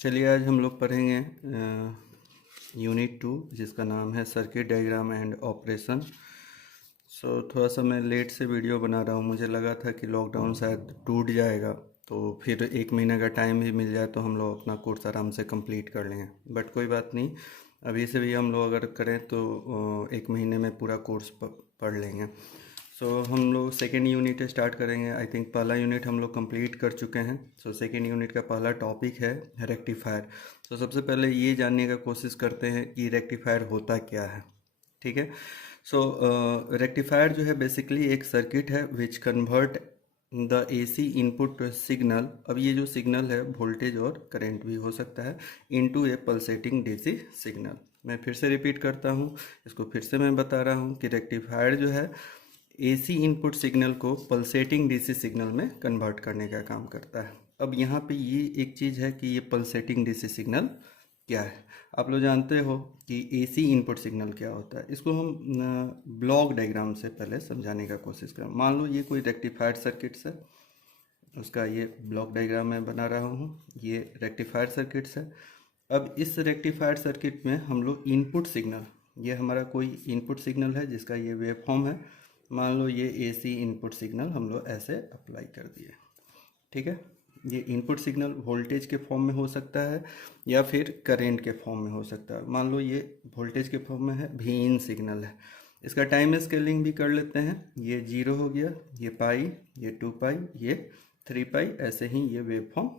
चलिए आज हम लोग पढ़ेंगे यूनिट 2 जिसका नाम है सर्किट डायग्राम एंड ऑपरेशन। थोड़ा सा मैं लेट से वीडियो बना रहा हूँ। मुझे लगा था कि लॉकडाउन शायद टूट जाएगा तो फिर 1 महीने का टाइम भी मिल जाए तो हम लोग अपना कोर्स आराम से कंप्लीट कर लेंगे। बट कोई बात नहीं, अभी से भी हम लोग अगर करें तो 1 महीने में पूरा कोर्स पढ़ लेंगे। हम लोग सेकेंड यूनिट स्टार्ट करेंगे। आई थिंक पहला यूनिट हम लोग कंप्लीट कर चुके हैं। सेकेंड यूनिट का पहला टॉपिक है रेक्टिफायर। सबसे पहले ये जानने का कोशिश करते हैं कि रेक्टिफायर होता क्या है। ठीक है। रेक्टिफायर जो है बेसिकली एक सर्किट है which convert the AC input signal, अब ये जो सिग्नल है वोल्टेज और करंट भी हो सकता है, इनटू ए पल्सेटिंग डीसी सिग्नल। मैं फिर से रिपीट करता हूँ, इसको फिर से मैं बता रहा हूँ कि रेक्टिफायर जो है एसी इनपुट सिग्नल को पल्सेटिंग डीसी सिग्नल में कन्वर्ट करने का काम करता है। अब यहाँ पे ये एक चीज़ है कि ये पल्सेटिंग डीसी सिग्नल क्या है। आप लोग जानते हो कि एसी इनपुट सिग्नल क्या होता है। इसको हम ब्लॉक डायग्राम से पहले समझाने का कोशिश करें। मान लो ये कोई रेक्टिफायर सर्किट्स है, उसका ये ब्लॉक डायग्राम मैं बना रहा हूँ। ये रेक्टिफायर सर्किट्स है। अब इस रेक्टिफायर सर्किट में हम लोग इनपुट सिग्नल, ये हमारा कोई इनपुट सिग्नल है जिसका ये वेव फॉर्म है। मान लो ये एसी इनपुट सिग्नल हम लोग ऐसे अप्लाई कर दिए। ठीक है। ये इनपुट सिग्नल वोल्टेज के फॉर्म में हो सकता है या फिर करंट के फॉर्म में हो सकता है। मान लो ये वोल्टेज के फॉर्म में है, भी इन सिग्नल है। इसका टाइम स्केलिंग भी कर लेते हैं। ये 0 हो गया, ये पाई, ये 2 पाई, ये 3 पाई, ऐसे ही ये वेव फॉर्म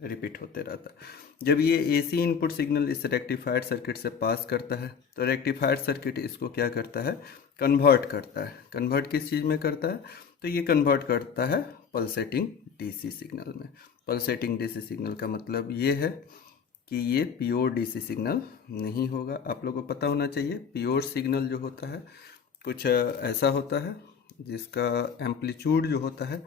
रिपीट होते रहता है। जब ये एसी इनपुट सिग्नल इस रेक्टिफायर सर्किट से पास करता है तो रेक्टिफायर सर्किट इसको क्या करता है, कन्वर्ट करता है। कन्वर्ट किस चीज़ में करता है, तो ये कन्वर्ट करता है पल्सेटिंग डीसी सिग्नल में। पल्सेटिंग डीसी सिग्नल का मतलब ये है कि ये प्योर डीसी सिग्नल नहीं होगा। आप लोगों को पता होना चाहिए प्योर सिग्नल जो होता है कुछ ऐसा होता है जिसका एम्पलीट्यूड जो होता है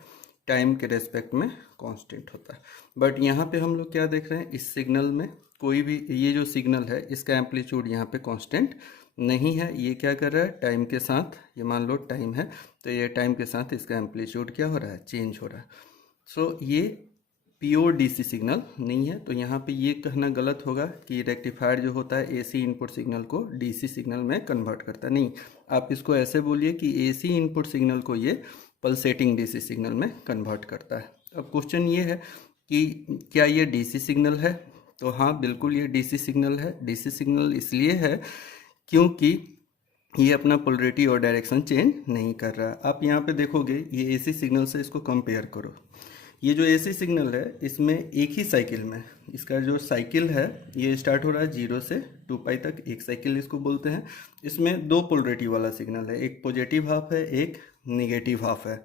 टाइम के रेस्पेक्ट में कांस्टेंट होता है। बट यहाँ पे हम लोग क्या देख रहे हैं, इस सिग्नल में कोई भी ये जो सिग्नल है इसका एम्पलीट्यूड यहाँ पे कांस्टेंट नहीं है। ये क्या कर रहा है, टाइम के साथ, ये मान लो टाइम है तो ये टाइम के साथ इसका एम्पलीट्यूड क्या हो रहा है, चेंज हो रहा है। ये प्योर डीसी सिग्नल नहीं है। तो यहाँ पे ये कहना गलत होगा कि रेक्टिफायर जो होता है एसी इनपुट सिग्नल को डीसी सिग्नल में कन्वर्ट करता है। नहीं, आप इसको ऐसे बोलिए कि एसी इनपुट सिग्नल को ये पल्सेटिंग डीसी सिग्नल में कन्वर्ट करता है। अब क्वेश्चन ये है कि क्या ये डीसी सिग्नल है, तो हाँ बिल्कुल ये डीसी सिग्नल है। डीसी सिग्नल इसलिए है क्योंकि ये अपना पोलरिटी और डायरेक्शन चेंज नहीं कर रहा है। आप यहाँ पे देखोगे ये एसी सिग्नल से इसको कंपेयर करो। ये जो एसी सिग्नल है इसमें एक ही साइकिल में, इसका जो साइकिल है ये स्टार्ट हो रहा है 0 से 2 पाई तक, एक साइकिल इसको बोलते हैं। इसमें 2 पोलरिटी वाला सिग्नल है, एक पॉजिटिव हाफ है, एक निगेटिव हाफ है।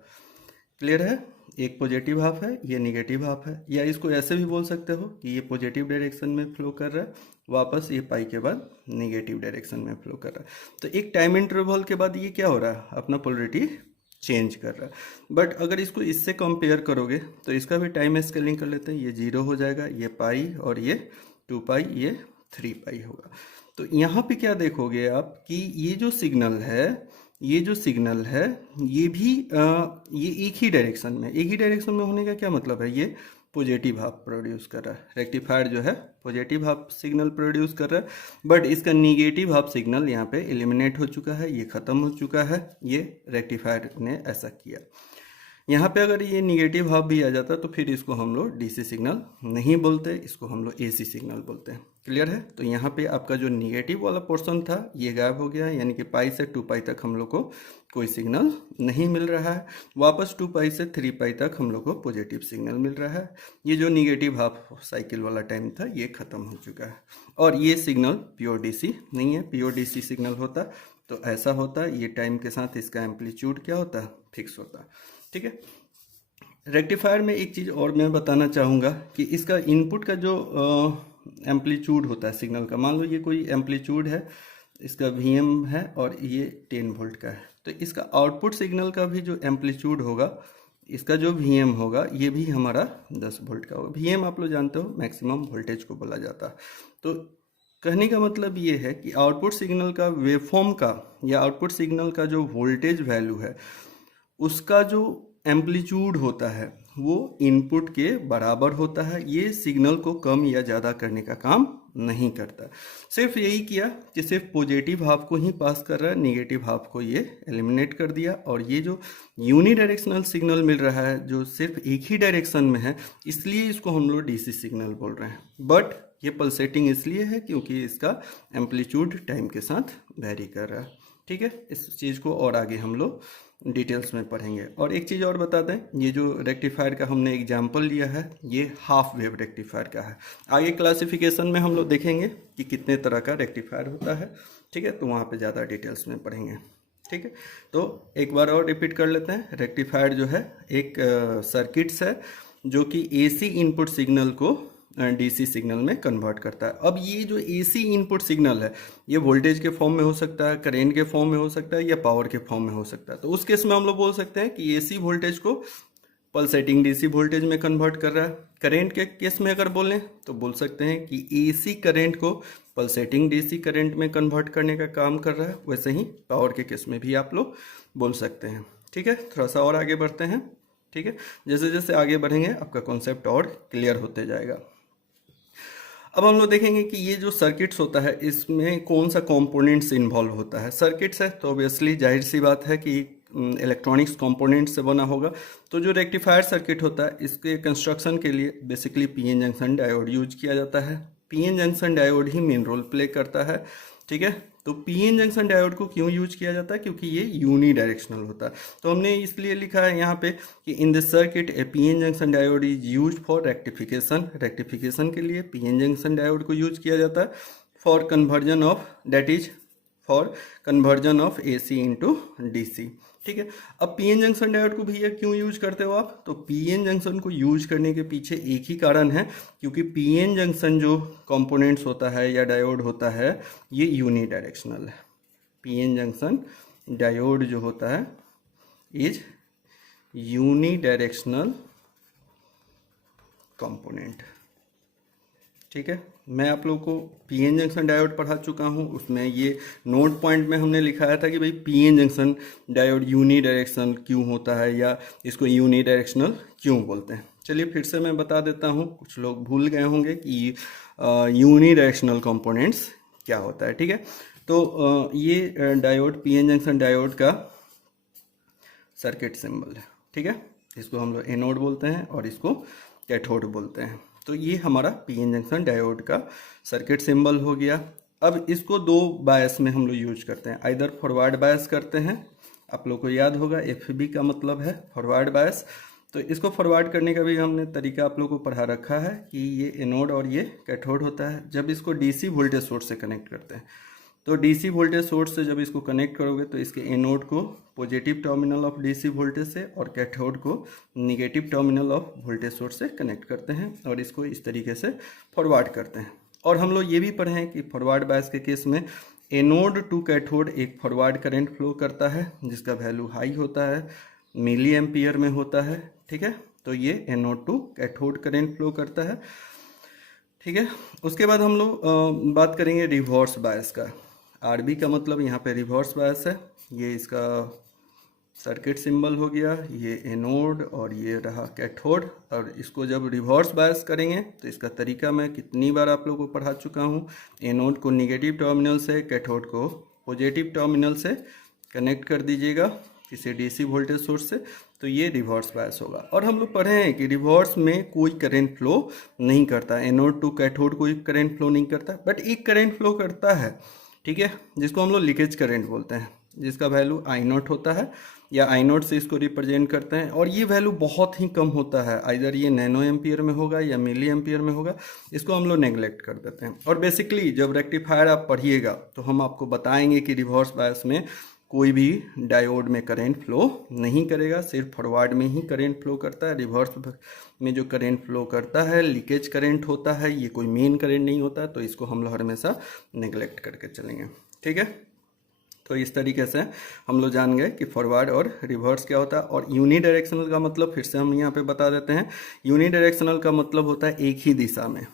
क्लियर है, एक पॉजिटिव हाफ है, ये निगेटिव हाफ है। या इसको ऐसे भी बोल सकते हो कि ये पॉजिटिव डायरेक्शन में फ्लो कर रहा है, वापस ये पाई के बाद निगेटिव डायरेक्शन में फ्लो कर रहा है। तो एक टाइम इंटरवल के बाद ये क्या हो रहा है, अपना पोलरिटी चेंज कर रहा है। बट अगर इसको इससे कंपेयर करोगे तो इसका भी टाइम स्केलिंग कर लेते हैं। ये 0 हो जाएगा, ये पाई, और ये 2 पाई, ये 3 पाई होगा। तो यहाँ पे क्या देखोगे आप कि ये जो सिग्नल है, ये जो सिग्नल है ये भी ये एक ही डायरेक्शन में होने का क्या मतलब है, ये पॉजिटिव हाफ प्रोड्यूस कर रहा है। रेक्टिफायर जो है पॉजिटिव हाफ सिग्नल प्रोड्यूस कर रहा है, बट इसका निगेटिव हाफ सिग्नल यहाँ पे एलिमिनेट हो चुका है, ये ख़त्म हो चुका है। ये रेक्टिफायर ने ऐसा किया। यहाँ पे अगर ये निगेटिव हाफ भी आ जाता तो फिर इसको हम लोग डीसी सिग्नल नहीं बोलते, इसको हम लोग एसी सिग्नल बोलते हैं। क्लियर है। तो यहाँ पे आपका जो निगेटिव वाला पोर्शन था ये गायब हो गया है, यानी कि पाई से 2 पाई तक हम लोग को कोई सिग्नल नहीं मिल रहा है। वापस 2 पाई से 3 पाई तक हम लोग को पॉजिटिव सिग्नल मिल रहा है। ये जो निगेटिव हाफ साइकिल वाला टाइम था ये ख़त्म हो चुका है। और ये सिग्नल प्योर डीसी नहीं है। प्योर डीसी सिग्नल होता तो ऐसा होता, ये टाइम के साथ इसका एम्पलीट्यूड क्या होता, फिक्स होता। ठीक है। रेक्टिफायर में एक चीज़ और मैं बताना चाहूँगा कि इसका इनपुट का जो एम्पलीट्यूड होता है सिग्नल का, मान लो ये कोई एम्पलीट्यूड है, इसका Vm है और ये 10 वोल्ट का है, तो इसका आउटपुट सिग्नल का भी जो एम्पलीट्यूड होगा, इसका जो Vm होगा ये भी हमारा 10 वोल्ट का होगा। Vm आप लोग जानते हो मैक्सिमम वोल्टेज को बोला जाता है। तो कहने का मतलब ये है कि आउटपुट सिग्नल का वेवफॉर्म का या आउटपुट सिग्नल का जो वोल्टेज वैल्यू है उसका जो एम्पलीट्यूड होता है वो इनपुट के बराबर होता है, ये सिग्नल को कम या ज़्यादा करने का काम नहीं करता। सिर्फ यही किया कि सिर्फ पॉजिटिव हाफ को ही पास कर रहा है, नेगेटिव हाफ को ये एलिमिनेट कर दिया। और ये जो यूनी डायरेक्शनल सिग्नल मिल रहा है जो सिर्फ एक ही डायरेक्शन में है, इसलिए इसको हम लोग डीसी सिग्नल बोल रहे हैं। बट ये पल्सेटिंग इसलिए है क्योंकि इसका एम्पलीट्यूड टाइम के साथ वेरी कर रहा है। ठीक है, इस चीज़ को और आगे हम लोग डिटेल्स में पढ़ेंगे। और एक चीज़ और बता दें, ये जो रेक्टिफायर का हमने एग्जाम्पल लिया है ये हाफ वेव रेक्टिफायर का है। आगे क्लासिफिकेशन में हम लोग देखेंगे कि कितने तरह का रेक्टिफायर होता है। ठीक है, तो वहाँ पे ज़्यादा डिटेल्स में पढ़ेंगे। ठीक है, तो एक बार और रिपीट कर लेते हैं। रेक्टिफायर जो है एक सर्किट्स है जो कि एसी इनपुट सिग्नल को डीसी सिग्नल में कन्वर्ट करता है। अब ये जो एसी इनपुट सिग्नल है ये वोल्टेज के फॉर्म में हो सकता है, करेंट के फॉर्म में हो सकता है या पावर के फॉर्म में हो सकता है। तो उस केस में हम लोग बोल सकते हैं कि एसी वोल्टेज को पल्सेटिंग डीसी वोल्टेज में कन्वर्ट कर रहा है। करेंट के केस में अगर बोलें तो बोल सकते हैं कि एसी करेंट को पल्सेटिंग डीसी करंट में कन्वर्ट करने का काम कर रहा है। वैसे ही पावर के केस में भी आप लोग बोल सकते हैं। ठीक है, थोड़ा सा और आगे बढ़ते हैं। ठीक है, जैसे जैसे आगे बढ़ेंगे आपका कॉन्सेप्ट और क्लियर होते जाएगा। अब हम लोग देखेंगे कि ये जो सर्किट्स होता है इसमें कौन सा कंपोनेंट्स इन्वॉल्व होता है। सर्किट्स है तो ऑब्वियसली जाहिर सी बात है कि इलेक्ट्रॉनिक्स कंपोनेंट से बना होगा। तो जो रेक्टिफायर सर्किट होता है इसके कंस्ट्रक्शन के लिए basically PN junction diode use किया जाता है। पीएन जंक्शन डायोड ही मेन रोल प्ले करता है। ठीक है, तो पीएन जंक्शन डायोड को क्यों यूज किया जाता है, क्योंकि ये यूनी डायरेक्शनल होता है। तो हमने इसलिए लिखा है यहाँ पे कि in this circuit A PN junction diode is used for rectification. Rectification के लिए पीएन जंक्शन डायोड को यूज किया जाता है for conversion of, that is for conversion of AC into DC. ठीक है, अब पीएन जंक्शन डायोड को भैया क्यों यूज करते हो आप, तो पीएन जंक्शन को यूज करने के पीछे एक ही कारण है, क्योंकि पीएन जंक्शन जो कंपोनेंट्स होता है या डायोड होता है ये यूनी डायरेक्शनल है। पीएन जंक्शन डायोड जो होता है इज यूनी डायरेक्शनल कंपोनेंट। ठीक है, मैं आप लोगों को पीएन जंक्शन डायोड पढ़ा चुका हूँ। उसमें ये नोट पॉइंट में हमने लिखाया था कि भाई PN junction diode unidirectional क्यों होता है या इसको यूनी डायरेक्शनल क्यों बोलते हैं। चलिए फिर से मैं बता देता हूँ, कुछ लोग भूल गए होंगे कि यूनी डायरेक्शनल कंपोनेंट्स क्या होता है। ठीक है, तो ये डायोड पीएन जंक्शन डायोड का सर्किट सिंबल है। ठीक है, इसको हम लोग एनोड बोलते हैं और इसको कैथोड बोलते हैं। तो ये हमारा पीएन जंक्शन डायोड का सर्किट सिंबल हो गया। अब इसको दो बायस में हम लोग यूज करते हैं, आइदर फॉरवर्ड बायस करते हैं, आप लोग को याद होगा एफबी का मतलब है फॉरवर्ड बायस। तो इसको फॉरवर्ड करने का भी हमने तरीका आप लोगों को पढ़ा रखा है कि ये एनोड और ये कैथोड होता है। जब इसको डीसी वोल्टेज सोर्स से कनेक्ट करते हैं तो डीसी वोल्टेज सोर्स से जब इसको कनेक्ट करोगे तो इसके एनोड को positive terminal of DC voltage से और कैथोड को negative terminal of voltage source से कनेक्ट करते हैं और इसको इस तरीके से फॉरवर्ड करते हैं। और हम लोग ये भी पढ़े हैं कि फॉरवर्ड बायस के केस में एनोड टू कैथोड एक फॉरवर्ड करंट फ्लो करता है जिसका वैल्यू हाई होता है, मिली एम्पियर में होता है। ठीक है, तो ये anode to cathode current flow करता है। ठीक है, उसके बाद हम लोग बात करेंगे रिवर्स बायस का। आरबी का मतलब यहाँ पे रिवर्स बायस है। ये इसका सर्किट सिंबल हो गया, ये एनोड और ये रहा कैथोड। और इसको जब रिवर्स बायस करेंगे तो इसका तरीका मैं कितनी बार आप लोगों को पढ़ा चुका हूँ। एनोड को नेगेटिव टर्मिनल से, कैथोड को पॉजिटिव टर्मिनल से कनेक्ट कर दीजिएगा किसी डीसी वोल्टेज सोर्स से, तो ये रिवर्स बायस होगा। और हम लोग पढ़े हैं कि रिवर्स में कोई करंट फ्लो नहीं करता, एनोड टू कैथोड कोई करंट फ्लो नहीं करता, बट एक करंट फ्लो करता है। ठीक है, जिसको हम लोग लीकेज करंट बोलते हैं, जिसका वैल्यू आई नॉट होता है या आई नॉट से इसको रिप्रेजेंट करते हैं। और ये वैल्यू बहुत ही कम होता है, आइदर ये नैनो एम्पियर में होगा या मिली एम्पियर में होगा, इसको हम लोग नेग्लेक्ट कर देते हैं। और बेसिकली जब रेक्टिफायर आप पढ़िएगा तो हम आपको बताएंगे कि रिवर्स बायस में कोई भी डायोड में करंट फ्लो नहीं करेगा, सिर्फ फॉरवर्ड में ही करंट फ्लो करता है। रिवर्स में जो करंट फ्लो करता है लीकेज करंट होता है, ये कोई मेन करंट नहीं होता, तो इसको हम लोग हमेशा नेग्लेक्ट करके चलेंगे। ठीक है, तो इस तरीके से हम लोग जान गए कि फॉरवर्ड और रिवर्स क्या होता है। और यूनी डायरेक्शनल का मतलब फिर से हम यहाँ पे बता देते हैं, यूनी डायरेक्शनल का मतलब होता है एक ही दिशा में।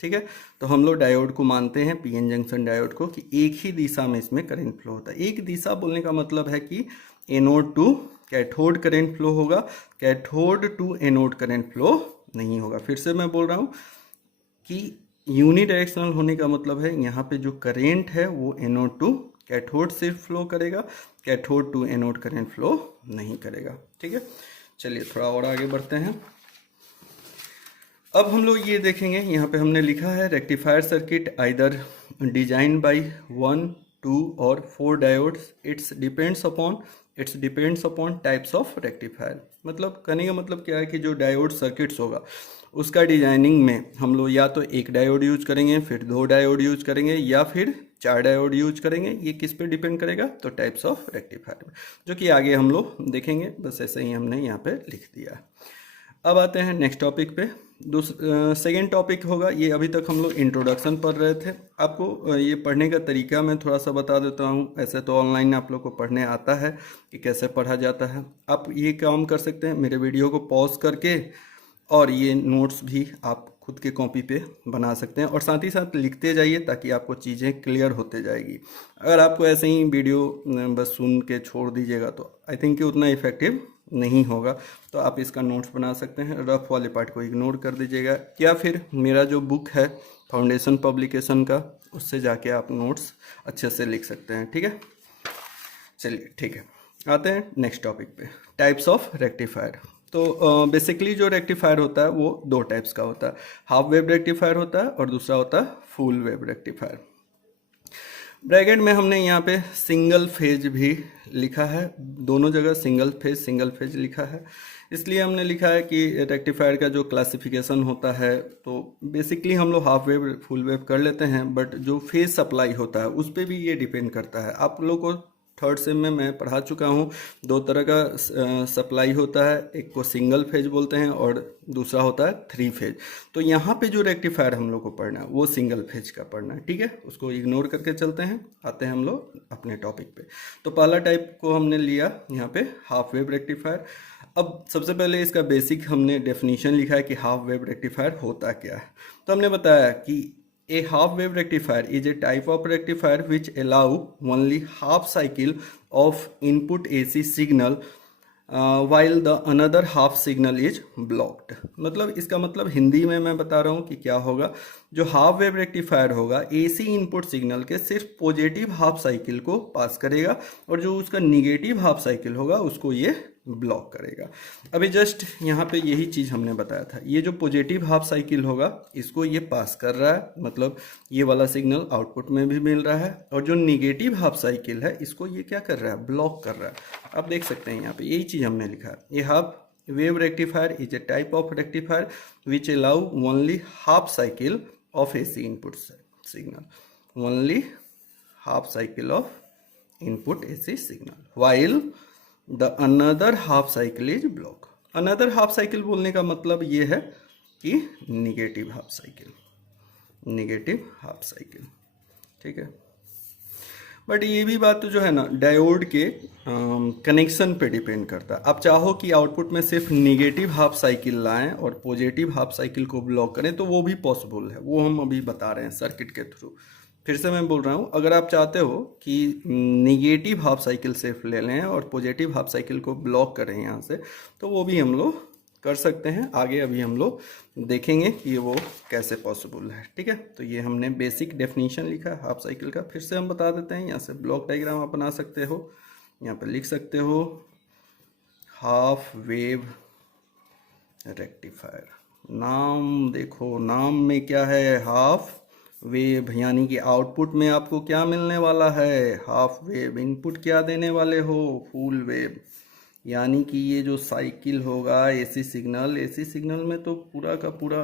ठीक है, तो हम लोग डायोड को मानते हैं, पीएन जंक्शन डायोड को, कि एक ही दिशा में इसमें करंट फ्लो होता है। एक दिशा बोलने का मतलब है कि anode to cathode current flow होगा, cathode to anode current flow नहीं होगा। फिर से मैं बोल रहा हूँ कि यूनिडायरेक्शनल होने का मतलब है यहाँ पे जो करेंट है वो एनोड टू कैथोड सिर्फ फ्लो करेगा, cathode to anode current flow नहीं करेगा। ठीक है, चलिए थोड़ा और आगे बढ़ते हैं। अब हम लोग ये देखेंगे, यहाँ पे हमने लिखा है rectifier circuit either design by 1, 2 और 4 diodes, it's depends upon types of rectifier. मतलब कहने का मतलब क्या है कि जो डायोड सर्किट्स होगा उसका डिजाइनिंग में हम लोग या तो एक डायोड यूज करेंगे, फिर 2 डायोड यूज करेंगे, या फिर 4 डायोड यूज करेंगे। ये किस पे डिपेंड करेगा? तो टाइप्स ऑफ रेक्टिफायर में, जो कि आगे हम लोग देखेंगे। बस ऐसे ही हमने यहाँ पे लिख दिया है। अब आते हैं नेक्स्ट टॉपिक पे। सेकेंड टॉपिक होगा, ये अभी तक हम लोग इंट्रोडक्शन पढ़ रहे थे। आपको ये पढ़ने का तरीका मैं थोड़ा सा बता देता हूँ। ऐसे तो ऑनलाइन आप लोग को पढ़ने आता है कि कैसे पढ़ा जाता है। आप ये काम कर सकते हैं, मेरे वीडियो को पॉज करके और ये नोट्स भी आप खुद के कॉपी पे बना सकते हैं, और साथ ही साथ लिखते जाइए ताकि आपको चीज़ें क्लियर होते जाएगी। अगर आपको ऐसे ही वीडियो बस सुन के छोड़ दीजिएगा तो आई थिंक कि उतना इफेक्टिव नहीं होगा। तो आप इसका नोट्स बना सकते हैं, रफ वाले पार्ट को इग्नोर कर दीजिएगा, या फिर मेरा जो बुक है फाउंडेशन पब्लिकेशन का, उससे जाके आप नोट्स अच्छे से लिख सकते हैं। ठीक है, चलिए ठीक है, आते हैं नेक्स्ट टॉपिक पे, टाइप्स ऑफ रेक्टिफायर। तो बेसिकली जो रेक्टिफायर होता है वो 2 टाइप्स का होता है, हाफ वेव रेक्टिफायर होता है और दूसरा होता है फुल वेव रेक्टिफायर। ब्रैकेट में हमने यहाँ पे सिंगल फेज भी लिखा है, दोनों जगह सिंगल फेज लिखा है। इसलिए हमने लिखा है कि रेक्टिफायर का जो क्लासिफिकेशन होता है, तो बेसिकली हम लोग हाफ वेव फुल वेव कर लेते हैं, बट जो फेज सप्लाई होता है उस पर भी ये डिपेंड करता है। आप लोग को थर्ड सेम में मैं पढ़ा चुका हूँ, 2 तरह का सप्लाई होता है, एक को सिंगल फेज बोलते हैं और दूसरा होता है 3 फेज। तो यहाँ पे जो रेक्टिफायर हम लोग को पढ़ना है वो सिंगल फेज का पढ़ना है। ठीक है, उसको इग्नोर करके चलते हैं, आते हैं हम लोग अपने टॉपिक पे। तो पहला टाइप को हमने लिया यहाँ पे हाफ वेव रेक्टिफायर। अब सबसे पहले इसका बेसिक हमने डेफिनेशन लिखा है कि हाफ वेव रेक्टिफायर होता क्या है। तो हमने बताया कि a half wave rectifier is a type of rectifier which allow only half cycle of input AC signal while the another half signal is blocked। मतलब इसका मतलब हिंदी में मैं बता रहा हूँ कि क्या होगा। जो हाफ वेव रेक्टिफायर होगा AC इनपुट सिग्नल के सिर्फ पॉजिटिव हाफ साइकिल को पास करेगा, और जो उसका निगेटिव हाफ साइकिल होगा उसको ये ब्लॉक करेगा। अभी जस्ट यहाँ पे यही चीज़ हमने बताया था, ये जो पॉजिटिव हाफ साइकिल होगा इसको ये पास कर रहा है, मतलब ये वाला सिग्नल आउटपुट में भी मिल रहा है, और जो निगेटिव हाफ साइकिल है इसको ये क्या कर रहा है? ब्लॉक कर रहा है। आप देख सकते हैं यहाँ पे यही चीज़ हमने लिखा है। ये half wave rectifier is a type of rectifier which allow only half cycle of AC input signal, only half cycle of input AC signal, while the another half cycle is block। another half cycle बोलने का मतलब ये है कि negative half cycle। ठीक है, but ये भी बात तो जो है ना डायोड के कनेक्शन पे डिपेंड करता है। आप चाहो कि आउटपुट में सिर्फ निगेटिव हाफ साइकिल लाएं और पॉजिटिव हाफ साइकिल को ब्लॉक करें तो वो भी पॉसिबल है, वो हम अभी बता रहे हैं सर्किट के थ्रू। फिर से मैं बोल रहा हूँ, अगर आप चाहते हो कि निगेटिव हाफ साइकिल सिर्फ ले लें और पॉजिटिव हाफ साइकिल को ब्लॉक करें यहाँ से, तो वो भी हम लोग कर सकते हैं। आगे अभी हम लोग देखेंगे कि वो कैसे पॉसिबल है। ठीक है, तो ये हमने बेसिक डेफिनेशन लिखा है हाफ साइकिल का। फिर से हम बता देते हैं, यहाँ से ब्लॉक डायग्राम आप बना सकते हो, यहाँ पे लिख सकते हो हाफ वेव रेक्टिफायर। नाम देखो, नाम में क्या है? हाफ वेव, यानी कि आउटपुट में आपको क्या मिलने वाला है? Half wave. इनपुट क्या देने वाले हो? Full wave. यानी कि ये जो साइकिल होगा AC सिग्नल में तो पूरा का पूरा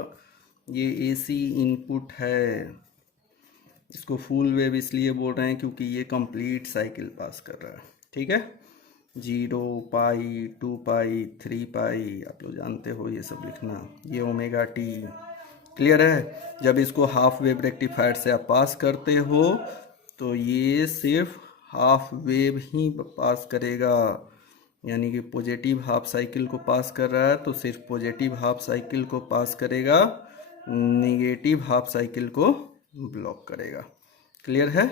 ये AC इनपुट है। इसको फुल वेव इसलिए बोल रहे हैं क्योंकि ये कंप्लीट साइकिल पास कर रहा है। ठीक है, 0 पाई 2 पाई 3 पाई, आप लोग जानते हो ये सब लिखना, ये ओमेगा टी। क्लियर है? जब इसको हाफ वेव रेक्टिफायर से आप पास करते हो तो ये सिर्फ हाफ वेव ही पास करेगा, यानी कि पॉजिटिव हाफ साइकिल को पास कर रहा है तो सिर्फ पॉजिटिव हाफ साइकिल को पास करेगा, नेगेटिव हाफ साइकिल को ब्लॉक करेगा। क्लियर है?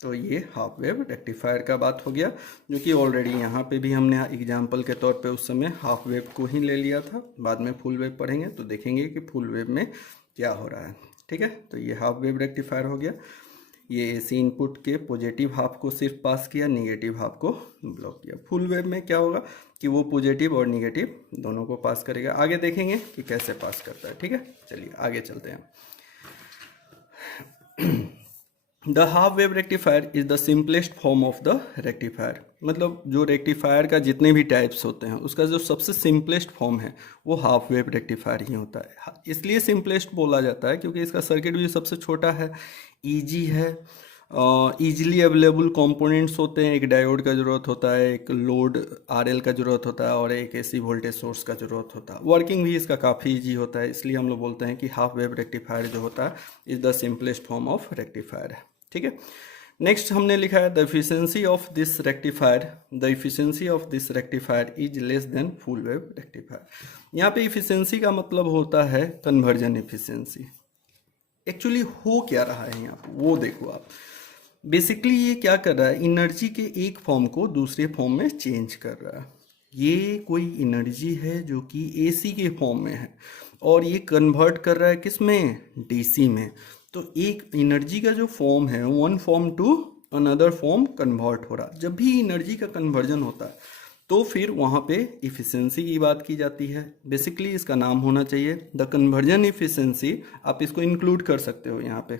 तो ये हाफ वेव रेक्टिफायर का बात हो गया, जो कि ऑलरेडी यहाँ पे भी हमने एग्जाम्पल के तौर पे उस समय हाफ वेव को ही ले लिया था। बाद में फुल वेव पढ़ेंगे तो देखेंगे कि फुल वेव में क्या हो रहा है। ठीक है, तो ये हाफ वेव रेक्टिफायर हो गया। ये एसी इनपुट के पॉजिटिव हाफ को सिर्फ पास किया, निगेटिव हाफ को ब्लॉक किया। फुल वेव में क्या होगा कि वो पॉजिटिव और निगेटिव दोनों को पास करेगा। आगे देखेंगे कि कैसे पास करता है। ठीक है, चलिए आगे चलते हैं। The half wave rectifier is the simplest form of the rectifier. मतलब जो रेक्टिफायर का जितने भी टाइप्स होते हैं उसका जो सबसे सिंपलेस्ट फॉर्म है वो हाफ वेव रेक्टिफायर ही होता है। इसलिए सिंपलेस्ट बोला जाता है क्योंकि इसका सर्किट भी सबसे छोटा है, ईजी है, ईजिली अवेलेबल कंपोनेंट्स होते हैं। एक डायोड का ज़रूरत होता है, एक लोड आरएल का ज़रूरत होता है और एक एसी वोल्टेज सोर्स का ज़रूरत होता है। वर्किंग भी इसका काफ़ी ईजी होता है, इसलिए हम लोग बोलते हैं कि हाफ वेव रेक्टिफायर जो होता है is the simplest form of rectifier है। ठीक है, नेक्स्ट हमने लिखा है the efficiency of this rectifier is less than full wave rectifier. यहाँ पे इफिशिएंसी का मतलब होता है कन्वर्जन इफिशिएंसी। एक्चुअली हो क्या रहा है यहाँ पे वो देखो आप। बेसिकली ये क्या कर रहा है, एनर्जी के एक फॉर्म को दूसरे फॉर्म में चेंज कर रहा है। ये कोई एनर्जी है जो कि एसी के फॉर्म में है और ये कन्वर्ट कर रहा है किस में, डीसी में। तो एक एनर्जी का जो फॉर्म है one form to another form convert हो रहा। जब भी एनर्जी का कन्वर्जन होता है तो फिर वहाँ पे इफ़िशियंसी की बात की जाती है। बेसिकली इसका नाम होना चाहिए द कन्वर्जन इफ़िशियंसी। आप इसको इंक्लूड कर सकते हो यहाँ पे,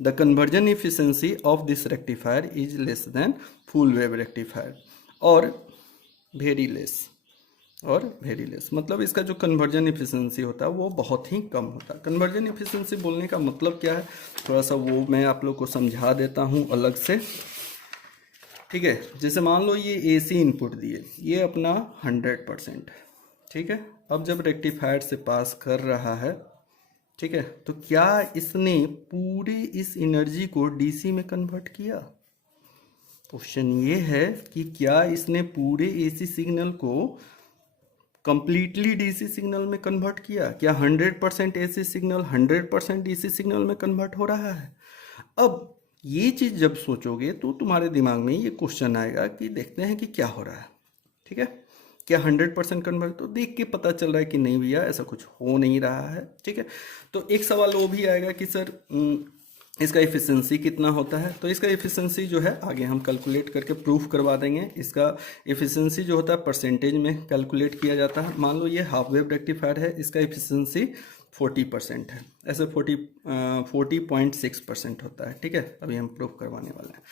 the conversion efficiency of this rectifier is less than full wave rectifier और वेरी लेस। मतलब इसका जो कन्वर्जन इफिशिएंसी होता है वो बहुत ही कम होता है। कन्वर्जन इफिशिएंसी बोलने का मतलब क्या है, थोड़ा सा वो मैं आप लोग को समझा देता हूँ अलग से। ठीक है, जैसे मान लो ये एसी इनपुट दिए, ये अपना 100%। ठीक है, अब जब रेक्टिफायर से पास कर रहा है, ठीक है, तो क्या इसने पूरे इस एनर्जी को डीसी में कन्वर्ट किया? क्वेश्चन ये है कि क्या इसने पूरे एसी सिग्नल को कंप्लीटली डीसी सिग्नल में कन्वर्ट किया? क्या 100% एसी सिग्नल 100% डीसी सिग्नल में कन्वर्ट हो रहा है? अब ये चीज़ जब सोचोगे तो तुम्हारे दिमाग में ये क्वेश्चन आएगा कि देखते हैं कि क्या हो रहा है। ठीक है, क्या 100% कन्वर्ट? तो देख के पता चल रहा है कि नहीं भैया ऐसा कुछ हो नहीं रहा है। ठीक है, तो एक सवाल वो भी आएगा कि सर इसका एफिशिएंसी कितना होता है? तो इसका एफिशिएंसी जो है आगे हम कैलकुलेट करके प्रूफ करवा देंगे। इसका एफिशिएंसी जो होता है परसेंटेज में कैलकुलेट किया जाता है। मान लो ये हाफ वेव रेक्टिफायर है, इसका एफिशिएंसी 40% है, ऐसे 40.6% होता है। ठीक है, अभी हम प्रूफ करवाने वाले हैं।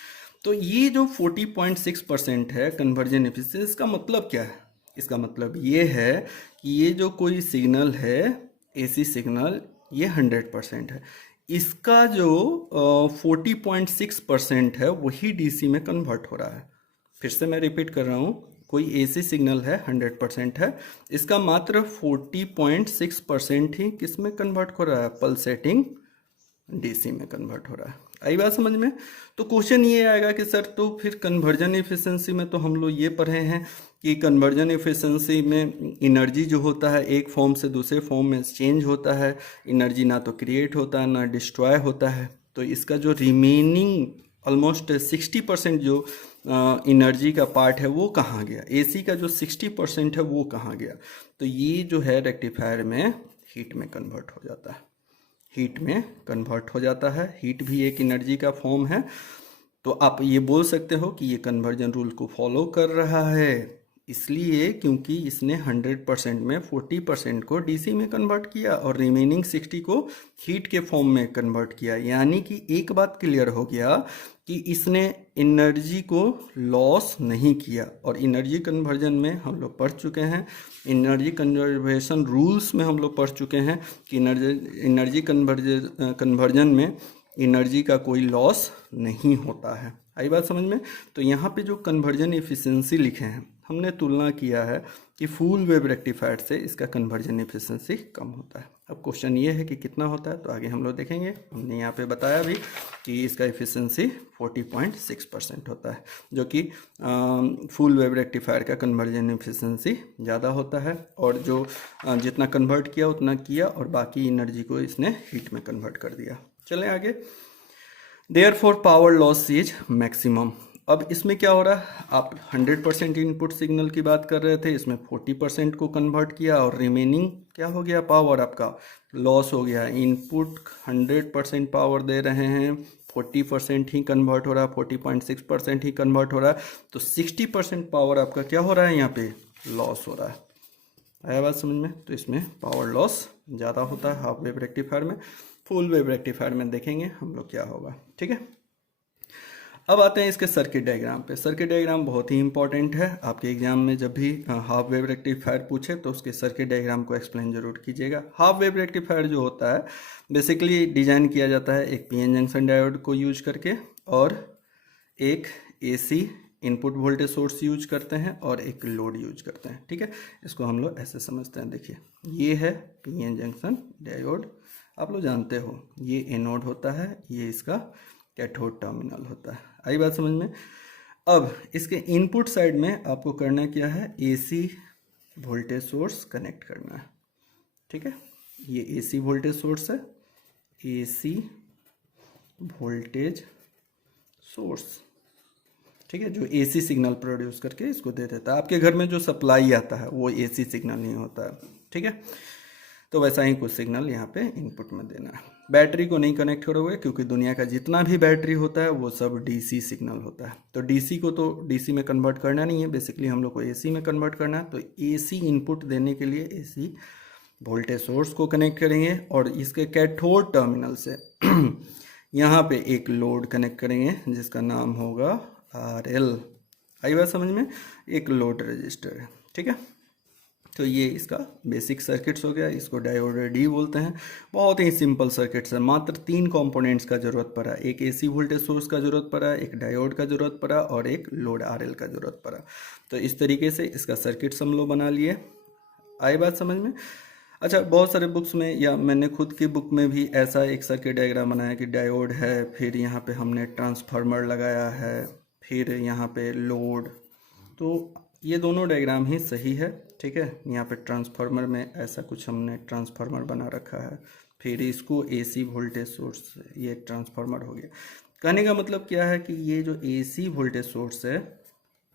तो ये जो 40.6% है कन्वर्जन एफिशिएंसी, इसका मतलब क्या है? इसका मतलब ये है कि ये जो कोई सिग्नल है एसी सिग्नल, ये 100% है, इसका जो 40.6% है वही डीसी में कन्वर्ट हो रहा है। फिर से मैं रिपीट कर रहा हूँ, कोई एसी सिग्नल है 100% है, इसका मात्र 40.6% ही किस में कन्वर्ट हो रहा है, पल्सेटिंग डीसी में कन्वर्ट हो रहा है। आई बात समझ में? तो क्वेश्चन ये आएगा कि सर तो फिर कन्वर्जन एफिशिएंसी में तो हम लोग ये पढ़े हैं कि कन्वर्जन एफिशिएंसी में एनर्जी जो होता है एक फॉर्म से दूसरे फॉर्म में चेंज होता है। एनर्जी ना तो क्रिएट होता है ना डिस्ट्रॉय होता है। तो इसका जो रिमेनिंग ऑलमोस्ट 60% जो एनर्जी का पार्ट है वो कहाँ गया? एसी का जो 60% है वो कहाँ गया? तो ये जो है रेक्टिफायर में हीट में कन्वर्ट हो जाता है। हीट में कन्वर्ट हो जाता है। हीट भी एक एनर्जी का फॉर्म है। तो आप ये बोल सकते हो कि ये कन्वर्जन रूल को फॉलो कर रहा है, इसलिए क्योंकि इसने 100% में 40% को डीसी में कन्वर्ट किया और रिमेनिंग 60 को हीट के फॉर्म में कन्वर्ट किया। यानी कि एक बात क्लियर हो गया कि इसने एनर्जी को लॉस नहीं किया। और एनर्जी कन्वर्जन में हम लोग पढ़ चुके हैं, एनर्जी कंजर्वेशन रूल्स में हम लोग पढ़ चुके हैं कि एनर्जी कन्वर्जन में एनर्जी का कोई लॉस नहीं होता है। आई बात समझ में? तो यहाँ पे जो कन्वर्जन एफिशिएंसी लिखे हैं, हमने तुलना किया है कि फुल वेव रेक्टिफायर से इसका कन्वर्जन एफिशिएंसी कम होता है। अब क्वेश्चन ये है कि कितना होता है, तो आगे हम लोग देखेंगे। हमने यहाँ पे बताया भी कि इसका एफिशिएंसी 40.6% होता है, जो कि फुल वेव रेक्टिफायर का कन्वर्जन एफिशिएंसी ज़्यादा होता है। और जो जितना कन्वर्ट किया उतना किया और बाकी एनर्जी को इसने हीट में कन्वर्ट कर दिया। चलें आगे। Therefore power loss is maximum. अब इसमें क्या हो रहा है, आप 100% इनपुट सिग्नल की बात कर रहे थे, इसमें 40% को कन्वर्ट किया और रिमेनिंग क्या हो गया, पावर आपका लॉस हो गया। इनपुट 100% पावर दे रहे हैं, 40% ही कन्वर्ट हो रहा है, 40.6% ही कन्वर्ट हो रहा है, तो 60% पावर आपका क्या हो रहा है, यहाँ पे लॉस हो रहा है। आया बात समझ में? तो इसमें पावर लॉस ज़्यादा होता है हाफ वेव रेक्टिफायर में। फुल वेव रेक्टिफायर में देखेंगे हम लोग क्या होगा, ठीक है। अब आते हैं इसके सर्किट डायग्राम पे। सर्किट डायग्राम बहुत ही इंपॉर्टेंट है, आपके एग्जाम में जब भी हाफ वेव रेक्टिफायर पूछे तो उसके सर्किट डायग्राम को एक्सप्लेन जरूर कीजिएगा। हाफ वेव रेक्टिफायर जो होता है बेसिकली डिजाइन किया जाता है एक पीएन जंक्शन डायोड को यूज करके, और एक AC input voltage source use करते हैं, और एक लोड यूज करते हैं, ठीक है। इसको हम लोग ऐसे समझते हैं, देखिए ये है पीएन जंक्शन डायोड, आप लोग जानते हो ये एनोड होता है, ये इसका कैथोड टर्मिनल होता है। आई बात समझ में? अब इसके इनपुट साइड में आपको करना क्या है, एसी वोल्टेज सोर्स कनेक्ट करना है, ठीक है। ये एसी वोल्टेज सोर्स है, एसी वोल्टेज सोर्स, ठीक है, जो एसी सिग्नल प्रोड्यूस करके इसको दे देता है। आपके घर में जो सप्लाई आता है वो एसी सिग्नल नहीं होता है, ठीक है। तो वैसा ही कुछ सिग्नल यहाँ पे इनपुट में देना है। बैटरी को नहीं कनेक्ट करोगे क्योंकि दुनिया का जितना भी बैटरी होता है वो सब डीसी सिग्नल होता है, तो डीसी को तो डीसी में कन्वर्ट करना नहीं है, बेसिकली हम लोग को एसी में कन्वर्ट करना है। तो एसी इनपुट देने के लिए एसी वोल्टेज सोर्स को कनेक्ट करेंगे, और इसके कैथोड टर्मिनल से यहाँ पे एक लोड कनेक्ट करेंगे जिसका नाम होगा RL। आई बात समझ में? एक लोड रजिस्टर है, ठीक है। तो ये इसका बेसिक सर्किट्स हो गया, इसको डायोड डी बोलते हैं। बहुत ही सिंपल सर्किट्स है, मात्र 3 कंपोनेंट्स का जरूरत पड़ा, एक एसी वोल्टेज सोर्स का जरूरत पड़ा, एक डायोड का जरूरत पड़ा, और एक लोड RL का जरूरत पड़ा। तो इस तरीके से इसका सर्किट्स हम लोग बना लिए। आई बात समझ में? अच्छा, बहुत सारे बुक्स में या मैंने खुद की बुक में भी ऐसा एक सर्किट डायग्राम बनाया कि डायोड है, फिर यहाँ पे हमने ट्रांसफार्मर लगाया है, फिर यहाँ पे लोड। तो ये दोनों डायग्राम ही सही है, ठीक है। यहाँ पे ट्रांसफार्मर में ऐसा कुछ हमने ट्रांसफार्मर बना रखा है, फिर इसको एसी वोल्टेज सोर्स, ये ट्रांसफार्मर हो गया। कहने का मतलब क्या है कि ये जो एसी वोल्टेज सोर्स है,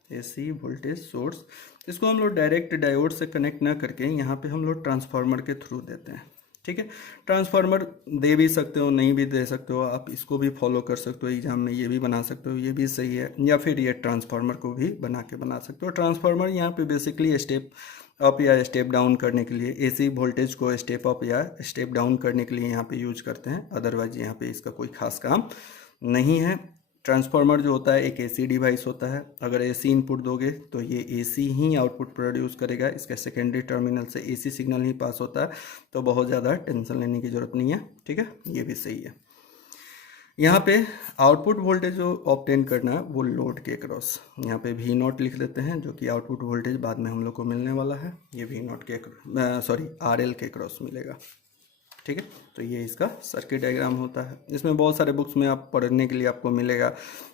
एसी वोल्टेज सोर्स, इसको हम लोग डायरेक्ट डायोड से कनेक्ट ना करके यहाँ पे हम लोग ट्रांसफार्मर के थ्रू देते हैं, ठीक है। ट्रांसफार्मर दे भी सकते हो, नहीं भी दे सकते हो, आप इसको भी फॉलो कर सकते हो एग्जाम में, ये भी बना सकते हो, ये भी सही है। या फिर ये ट्रांसफार्मर को भी बना सकते हो। ट्रांसफार्मर यहाँ पे बेसिकली स्टेप अप या स्टेप डाउन करने के लिए, एसी वोल्टेज को स्टेप अप या स्टेप डाउन करने के लिए यहाँ पे यूज करते हैं, अदरवाइज यहाँ पे इसका कोई खास काम नहीं है। ट्रांसफार्मर जो होता है एक एसी डिवाइस होता है, अगर एसी इनपुट दोगे तो ये एसी ही आउटपुट प्रोड्यूस करेगा, इसके सेकेंडरी टर्मिनल से एसी सिग्नल ही पास होता है, तो बहुत ज़्यादा टेंशन लेने की ज़रूरत नहीं है, ठीक है। ये भी सही है। यहाँ पे आउटपुट वोल्टेज जो ऑब्टेन करना है वो लोड के क्रॉस, यहाँ पे V0 लिख देते हैं, जो कि आउटपुट वोल्टेज बाद में हम लोग को मिलने वाला है। ये V0 के RL के क्रॉस मिलेगा, ठीक है। तो ये इसका सर्किट डायग्राम होता है। इसमें बहुत सारे बुक्स में आप पढ़ने के लिए आपको मिलेगा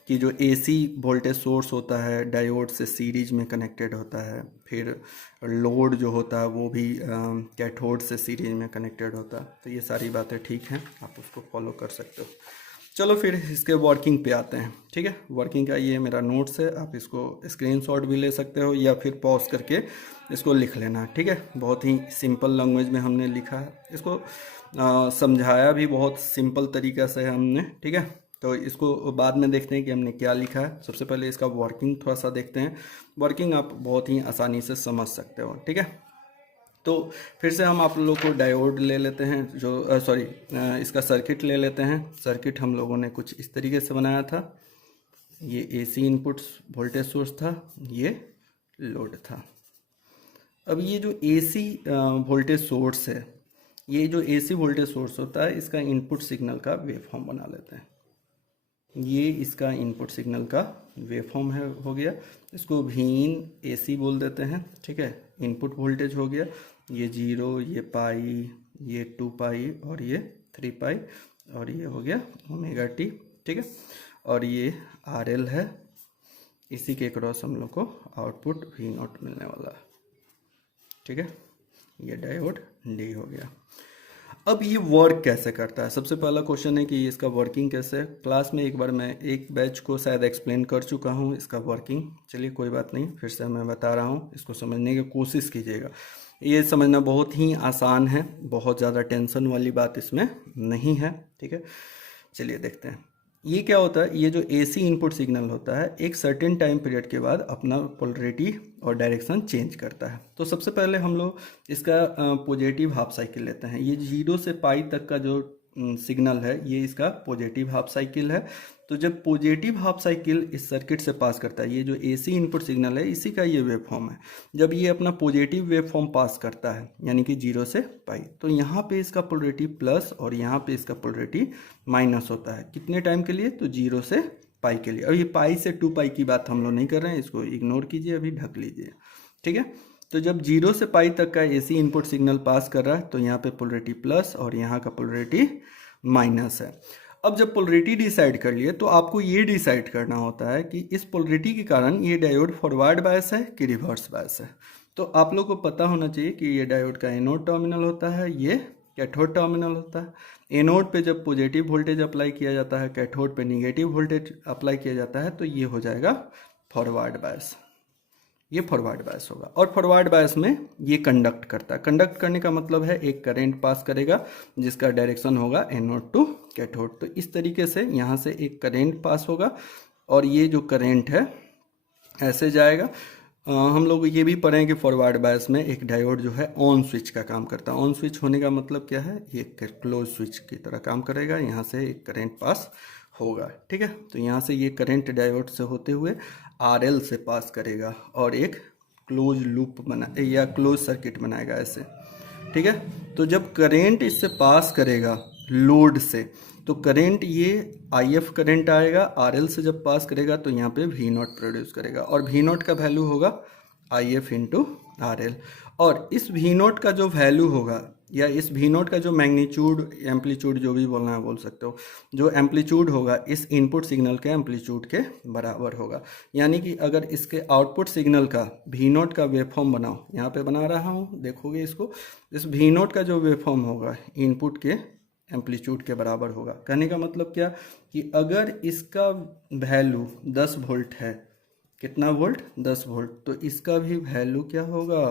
कि जो एसी वोल्टेज सोर्स होता है डायोड से सीरीज में कनेक्टेड होता है, फिर लोड जो होता है वो भी कैथोड से सीरीज में कनेक्टेड होता है। तो ये सारी बातें ठीक हैं, आप उसको फॉलो कर सकते हो। चलो फिर इसके वर्किंग पे आते हैं, ठीक है। वर्किंग का ये मेरा नोट्स है, आप इसको स्क्रीनशॉट भी ले सकते हो या फिर पॉज करके इसको लिख लेना, ठीक है। बहुत ही सिंपल लैंग्वेज में हमने लिखा है, इसको समझाया भी बहुत सिंपल तरीक़ा से है हमने, ठीक है। तो इसको बाद में देखते हैं कि हमने क्या लिखा है। सबसे पहले इसका वर्किंग थोड़ा सा देखते हैं। वर्किंग आप बहुत ही आसानी से समझ सकते हो, ठीक है। तो फिर से हम आप लोगों को डायोड ले लेते हैं, जो इसका सर्किट ले लेते हैं। सर्किट हम लोगों ने कुछ इस तरीके से बनाया था, ये एसी इनपुट वोल्टेज सोर्स था, ये लोड था। अब ये जो एसी वोल्टेज सोर्स है, ये जो एसी वोल्टेज सोर्स होता है, इसका इनपुट सिग्नल का वेव फॉर्म बना लेते हैं। ये इसका इनपुट सिग्नल का वेव फॉर्म है, हो गया। इसको वीन एसी बोल देते हैं, ठीक है। इनपुट वोल्टेज हो गया, ये 0, ये पाई, ये 2 पाई, और ये 3 पाई, और ये हो गया ओमेगा टी, ठीक है। और ये RL है, इसी के क्रॉस हम लोग को आउटपुट V0 मिलने वाला है, ठीक है। ये डायोड डी हो गया। अब ये वर्क कैसे करता है, सबसे पहला क्वेश्चन है कि इसका वर्किंग कैसे है। क्लास में एक बार मैं एक बैच को शायद एक्सप्लेन कर चुका हूँ इसका वर्किंग, चलिए कोई बात नहीं, फिर से मैं बता रहा हूँ, इसको समझने की कोशिश कीजिएगा। ये समझना बहुत ही आसान है, बहुत ज़्यादा टेंशन वाली बात इसमें नहीं है, ठीक है। चलिए देखते हैं ये क्या होता है। ये जो एसी इनपुट सिग्नल होता है एक सर्टेन टाइम पीरियड के बाद अपना पोलरिटी और डायरेक्शन चेंज करता है। तो सबसे पहले हम लोग इसका पॉजिटिव हाफ साइकिल लेते हैं। ये 0 से पाई तक का जो सिग्नल है ये इसका पॉजिटिव हाफ साइकिल है। तो जब पॉजिटिव हाफ साइकिल इस सर्किट से पास करता है, ये जो एसी इनपुट सिग्नल है इसी का ये वेव फॉर्म है, जब ये अपना पॉजिटिव वेव फॉर्म पास करता है यानी कि 0 से पाई, तो यहाँ पे इसका पोलरिटी प्लस और यहाँ पे इसका पोलरिटी माइनस होता है। कितने टाइम के लिए, तो 0 से पाई के लिए। और ये पाई से 2 पाई की बात हम लोग नहीं कर रहे हैं, इसको इग्नोर कीजिए, अभी ढक लीजिए, ठीक है। तो जब 0 से पाई तक का एसी इनपुट सिग्नल पास कर रहा है तो यहाँ पे पोलरिटी प्लस और यहाँ का पोलरिटी माइनस है। अब जब पोलरिटी डिसाइड कर लिए तो आपको ये डिसाइड करना होता है कि इस पोलरिटी के कारण ये डायोड फॉरवर्ड बायस है कि रिवर्स बायस है। तो आप लोग को पता होना चाहिए कि ये डायोड का एनोड टर्मिनल होता है, ये कैथोड टर्मिनल होता है। एनोड पे जब पॉजिटिव वोल्टेज अप्लाई किया जाता है, कैथोड पे निगेटिव वोल्टेज अप्लाई किया जाता है, तो ये हो जाएगा फॉरवर्ड बायस, ये फॉरवर्ड बायस होगा। और फॉरवर्ड बायस में ये कंडक्ट करता है। कंडक्ट करने का मतलब है एक करंट पास करेगा जिसका डायरेक्शन होगा एनोड टू कैथोड। तो इस तरीके से यहाँ से एक करंट पास होगा और ये जो करंट है ऐसे जाएगा। हम लोग ये भी पढ़े हैं कि फॉरवर्ड बायस में एक डायोड जो है ऑन स्विच का काम करता है। ऑन स्विच होने का मतलब क्या है, ये क्लोज स्विच की तरह काम करेगा, यहाँ से एक करंट पास होगा, ठीक है। तो यहाँ से ये करंट डायोड से होते हुए आरएल से पास करेगा और एक क्लोज लूप बना या क्लोज सर्किट बनाएगा ऐसे, ठीक है। तो जब करंट इससे पास करेगा लोड से, तो करंट ये IF करंट आएगा, आरएल से जब पास करेगा तो यहाँ पे V0 प्रोड्यूस करेगा और V0 का वैल्यू होगा IF इंटू आरएल। और इस V0 का जो वैल्यू होगा या इस V0 का जो मैग्नीट्यूड एम्पलीट्यूड जो भी बोलना है बोल सकते हो, जो एम्पलीट्यूड होगा इस इनपुट सिग्नल के एम्पलीट्यूड के बराबर होगा। यानी कि अगर इसके आउटपुट सिग्नल का V0 का वेवफॉर्म बनाओ, यहाँ पे बना रहा हूँ देखोगे इसको, इस V0 का जो वेवफॉर्म होगा इनपुट के एम्पलीट्यूड के बराबर होगा। कहने का मतलब क्या कि अगर इसका वैल्यू 10 वोल्ट है, कितना वोल्ट, 10 वोल्ट, तो इसका भी वैल्यू क्या होगा,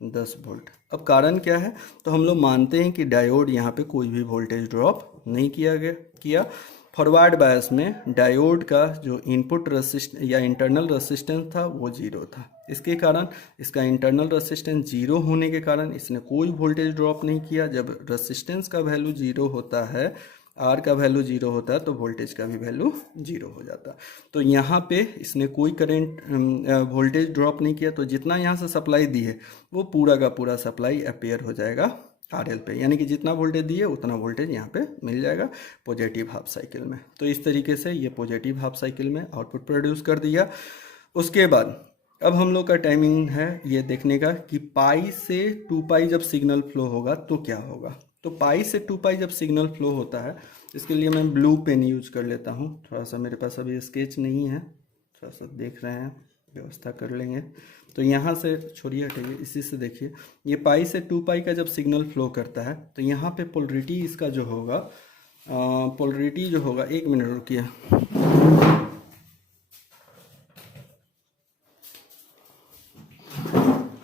10 वोल्ट। अब कारण क्या है, तो हम लोग मानते हैं कि डायोड यहाँ पे कोई भी वोल्टेज ड्रॉप नहीं किया। फॉरवर्ड बायस में डायोड का जो इनपुट रेसिस्टेंस या इंटरनल रेसिस्टेंस था वो 0 था। इसके कारण इसका इंटरनल रेसिस्टेंस 0 होने के कारण इसने कोई वोल्टेज ड्रॉप नहीं किया। जब रेसिस्टेंस का वैल्यू 0 होता है, आर का वैल्यू 0 होता है, तो वोल्टेज का भी वैल्यू 0 हो जाता है। तो यहाँ पे इसने कोई करंट वोल्टेज ड्रॉप नहीं किया, तो जितना यहाँ से सप्लाई दी है वो पूरा का पूरा सप्लाई अपेयर हो जाएगा आरएल पे, यानी कि जितना वोल्टेज दिए उतना वोल्टेज यहाँ पे मिल जाएगा पॉजिटिव हाफ साइकिल में। तो इस तरीके से ये पॉजिटिव हाफ साइकिल में आउटपुट प्रोड्यूस कर दिया। उसके बाद अब हम लोग का टाइमिंग है ये देखने का कि पाई से 2 पाई जब सिग्नल फ्लो होगा तो क्या होगा। तो पाई से 2 पाई जब सिग्नल फ्लो होता है, इसके लिए मैं ब्लू पेन यूज कर लेता हूँ। थोड़ा सा मेरे पास अभी स्केच नहीं है, थोड़ा सा देख रहे हैं, व्यवस्था कर लेंगे। तो यहाँ से छोड़िए, हटाइए, इसी से देखिए, ये पाई से 2 पाई का जब सिग्नल फ्लो करता है तो यहाँ पे पोलरिटी इसका जो होगा, पोलरिटी जो होगा, 1 मिनट रुकिए,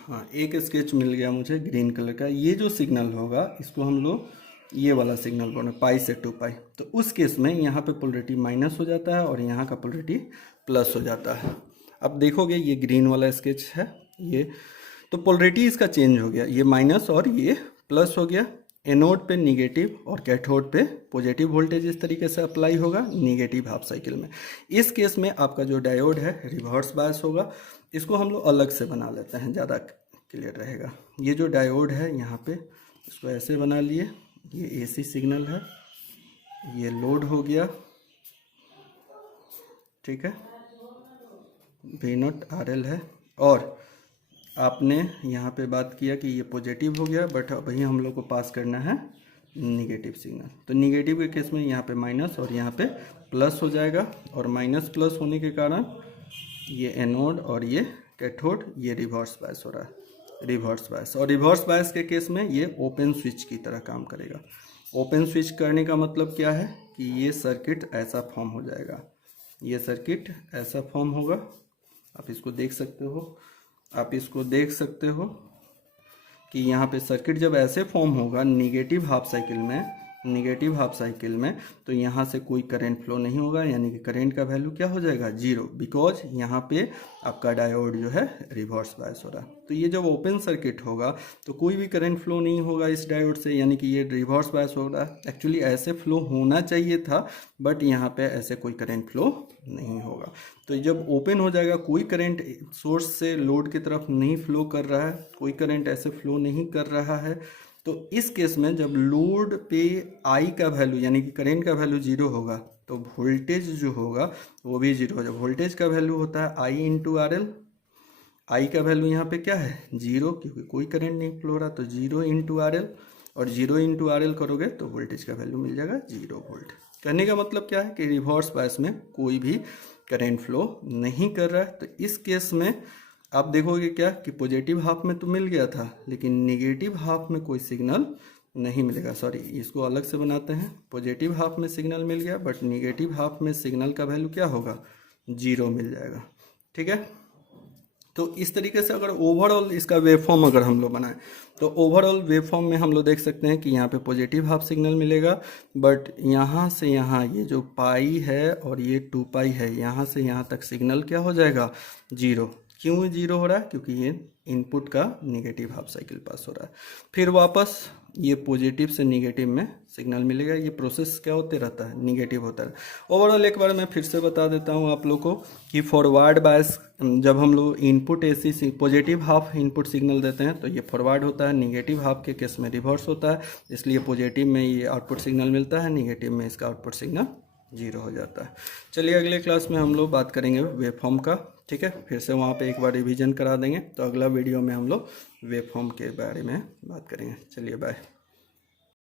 हाँ एक स्केच मिल गया मुझे ग्रीन कलर का। ये जो सिग्नल होगा इसको हम लोग ये वाला सिग्नल बोले पाई से 2 पाई। तो उस केस में यहाँ पे पोलरिटी माइनस हो जाता है और यहाँ का पोलरिटी प्लस हो जाता है। अब देखोगे ये ग्रीन वाला स्केच है ये, तो पोलरिटी इसका चेंज हो गया, ये माइनस और ये प्लस हो गया। एनोड पे निगेटिव और कैथोड पे पॉजिटिव वोल्टेज इस तरीके से अप्लाई होगा निगेटिव हाफ साइकिल में। इस केस में आपका जो डायोड है रिवर्स बायस होगा। इसको हम लोग अलग से बना लेते हैं, ज़्यादा क्लियर रहेगा। ये जो डायोड है यहाँ पे इसको ऐसे बना लिए, ये एसी सिग्नल है, ये लोड हो गया, ठीक है, V0 RL है। और आपने यहाँ पे बात किया कि ये पॉजिटिव हो गया, बट वही हम लोग को पास करना है निगेटिव सिग्नल। तो निगेटिव के केस में यहाँ पे माइनस और यहाँ पे प्लस हो जाएगा, और माइनस प्लस होने के कारण ये एनोड और ये कैथोड ये रिवर्स बायस हो रहा है। Reverse bias. और रिवर्स बायस के केस में ये ओपन स्विच की तरह काम करेगा। ओपन स्विच करने का मतलब क्या है कि ये सर्किट ऐसा फॉर्म हो जाएगा, ये सर्किट ऐसा फॉर्म होगा। आप इसको देख सकते हो, आप इसको देख सकते हो कि यहाँ पे सर्किट जब ऐसे फॉर्म होगा नेगेटिव हाफ साइकिल में, नेगेटिव हाफ साइकिल में, तो यहाँ से कोई करंट फ्लो नहीं होगा, यानी कि करंट का वैल्यू क्या हो जाएगा, जीरो, बिकॉज यहाँ पे आपका डायोड जो है रिवर्स बायस हो रहा है। तो ये जब ओपन सर्किट होगा तो कोई भी करंट फ्लो नहीं होगा इस डायोड से, यानी कि ये रिवर्स बायस हो रहा है। एक्चुअली ऐसे फ्लो होना चाहिए था, बट यहाँ पे ऐसे कोई करंट फ्लो नहीं होगा। तो जब ओपन हो जाएगा, कोई करंट सोर्स से लोड की तरफ नहीं फ्लो कर रहा है, कोई करंट ऐसे फ्लो नहीं कर रहा है, तो इस केस में जब लोड पे आई का वैल्यू यानी कि करंट का वैल्यू जीरो होगा तो वोल्टेज जो होगा वो भी जीरो हो जाएगा। वोल्टेज का वैल्यू होता है आई इंटू आर एल। आई का वैल्यू यहाँ पे क्या है, जीरो, क्योंकि कोई करंट नहीं फ्लो हो रहा, तो जीरो इंटू आर एल, और जीरो इंटू आर एल करोगे तो वोल्टेज का वैल्यू मिल जाएगा 0 वोल्ट। कहने का मतलब क्या है कि रिवर्स बायस में कोई भी करंट फ्लो नहीं कर रहा है। तो इस केस में आप देखोगे क्या कि पॉजिटिव हाफ में तो मिल गया था, लेकिन नेगेटिव हाफ में कोई सिग्नल नहीं मिलेगा। सॉरी, इसको अलग से बनाते हैं। पॉजिटिव हाफ में सिग्नल मिल गया, बट नेगेटिव हाफ में सिग्नल का वैल्यू क्या होगा, जीरो मिल जाएगा। ठीक है, तो इस तरीके से अगर ओवरऑल इसका वेवफॉर्म अगर हम लोग बनाएं तो ओवरऑल वेवफॉर्म में हम लोग देख सकते हैं कि यहाँ पे पॉजिटिव हाफ सिग्नल मिलेगा, बट यहाँ से यहाँ ये जो पाई है और ये 2 पाई है, यहाँ से यहाँ तक सिग्नल क्या हो जाएगा, जीरो। क्यों जीरो हो रहा है, क्योंकि ये इनपुट का नेगेटिव हाफ साइकिल पास हो रहा है। फिर वापस ये पॉजिटिव से नेगेटिव में सिग्नल मिलेगा। ये प्रोसेस क्या होते रहता है, नेगेटिव होता है। ओवरऑल एक बार मैं फिर से बता देता हूँ आप लोग को कि फॉरवर्ड बायस जब हम लोग input AC positive half input signal देते हैं तो ये फॉरवर्ड होता है, नेगेटिव हाफ के केस में रिवर्स होता है। इसलिए पॉजिटिव में ये आउटपुट सिग्नल मिलता है, नेगेटिव में इसका आउटपुट सिग्नल जीरो हो जाता है। चलिए अगले क्लास में हम लोग बात करेंगे वेवफॉर्म का। ठीक है, फिर से वहाँ पे एक बार रिवीजन करा देंगे, तो अगला वीडियो में हम लोग वेवफॉर्म के बारे में बात करेंगे। चलिए बाय।